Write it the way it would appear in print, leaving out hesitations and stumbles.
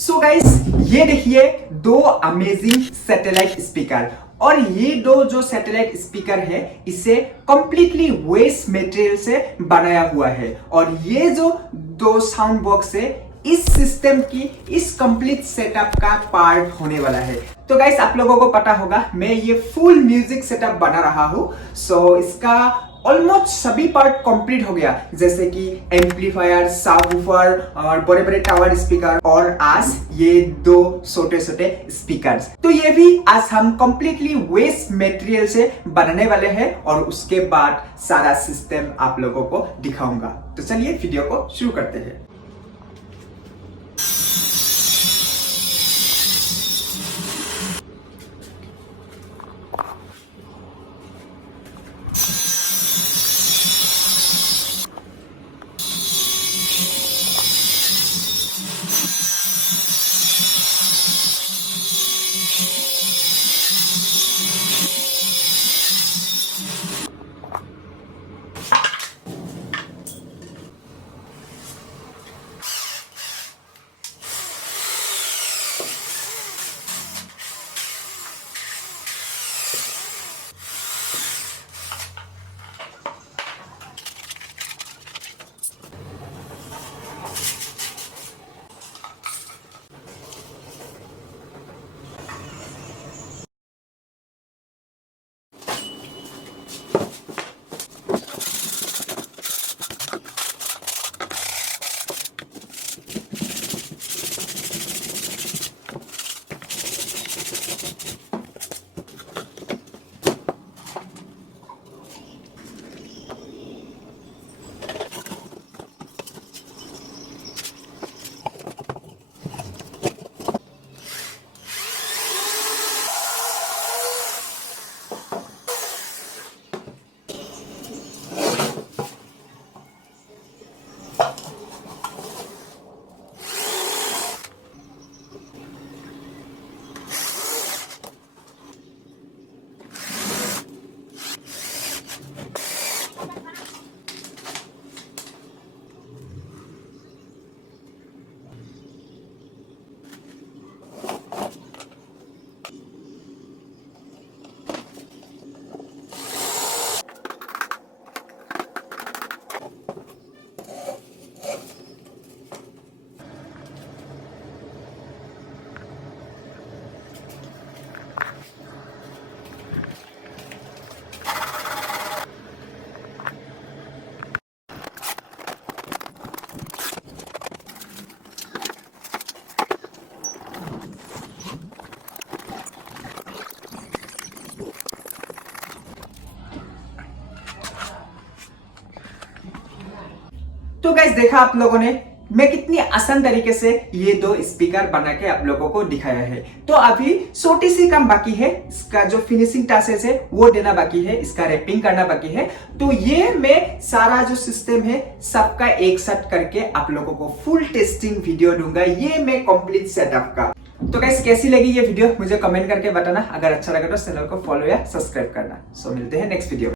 So guys, ये देखिए दो अमेजिंग सैटेलाइट स्पीकर। और ये दो जो सैटेलाइट स्पीकर है इसे कंप्लीटली वेस्ट मटेरियल से बनाया हुआ है। और ये जो दो साउंड बॉक्स है इस सिस्टम की इस कंप्लीट सेटअप का पार्ट होने वाला है। तो गाइस, आप लोगों को पता होगा मैं ये फुल म्यूजिक सेटअप बना रहा हूँ। सो इसका ऑलमोस्ट सभी पार्ट कंप्लीट हो गया, जैसे कि एम्पलीफायर, सबवूफर और बड़े बड़े टावर स्पीकर और आज ये दो छोटे छोटे स्पीकर्स। तो ये भी आज हम कंप्लीटली वेस्ट मटेरियल से बनाने वाले हैं और उसके बाद सारा सिस्टम आप लोगों को दिखाऊंगा। तो चलिए वीडियो को शुरू करते हैं। तो गाइस, देखा आप लोगों ने मैं कितनी आसान तरीके से ये दो स्पीकर बना के आप लोगों को दिखाया है। तो अभी छोटी सी काम बाकी है, इसका जो फिनिशिंग टचेस है वो देना बाकी है, इसका रैपिंग करना बाकी है। तो ये मैं सारा जो सिस्टम है सबका एक साथ करके आप लोगों को फुल टेस्टिंग वीडियो दूंगा, ये मैं कंप्लीट सेटअप का। तो गाइस, कैसी लगी ये वीडियो मुझे कमेंट करके बताना। अगर अच्छा लगा तो चैनल को फॉलो या सब्सक्राइब करना। सो मिलते हैं नेक्स्ट वीडियो।